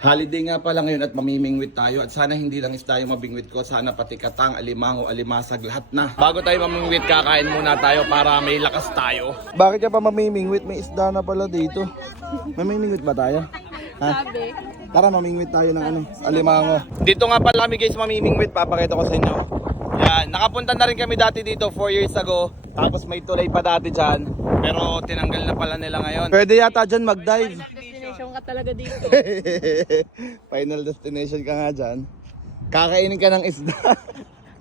Holiday nga pala ngayon at mamimingwit tayo at sana hindi lang isda yung mabingwit ko, sana pati katang, alimango, alimasag, lahat na. Bago tayo mamingwit, kakain muna tayo para may lakas tayo. Bakit ka pa mamimingwit? May isda na pala dito. Mamimingwit ba tayo? Ha? Sabi. Tara, mamingwit tayo ng alimango. Dito nga pala kami guys mamimingwit, papakita ko sa inyo. Yan, nakapunta na rin kami dati dito 4 years ago. Tapos may tulay pa dati dyan. Pero tinanggal na pala nila ngayon. Pwede yata dyan mag-dive. Destination ka talaga dito. Final destination ka nga dyan. Kakainin ka ng isda.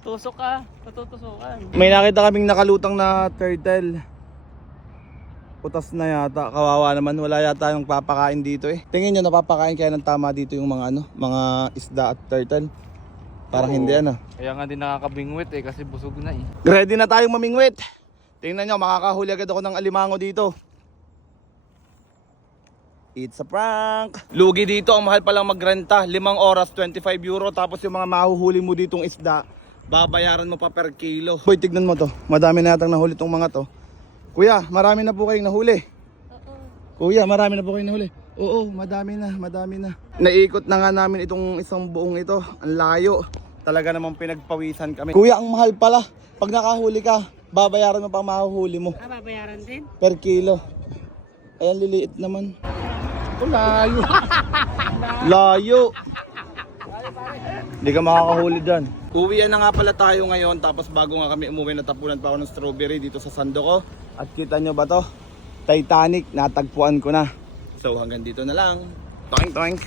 Tusok ka. Patutusukan. May nakita kaming nakalutang na turtle. Putas na yata. Kawawa naman. Wala yata yung papakain dito eh. Tingin nyo napapakain kaya ng tama dito yung mga mga isda at turtle. Parang hindi Kaya nga din nakakabingwit eh kasi busog na eh. Ready na tayong mamingwit. Tingnan nyo, makakahuli agad ako ng alimango dito. It's a prank. Lugi dito, ang mahal palang magrenta. 5 oras, 25 euro. Tapos yung mga mahuhuli mo ditong isda, babayaran mo pa per kilo. Boy, tignan mo to. Madami na yatang nahuli tong mga to. Kuya, marami na po kayong nahuli. Kuya, marami na po kayong nahuli. Oo, madami na. Naiikot na nga namin itong isang buong ito. Ang layo. Talaga namang pinagpawisan kami. Kuya, ang mahal pala. Pag nakahuli ka, babayaran mo pa ang mahuhuli mo. Babayaran din? Per kilo. Ayan, liliit naman. Layo. Layo. Hindi ka makakahuli dyan. Uwian na nga pala tayo ngayon. Tapos bago nga kami umuwi, natapunan pa ako ng strawberry dito sa sando ko. At kita nyo ba to? Titanic, natagpuan ko na. So hanggang dito na lang. Toink toink.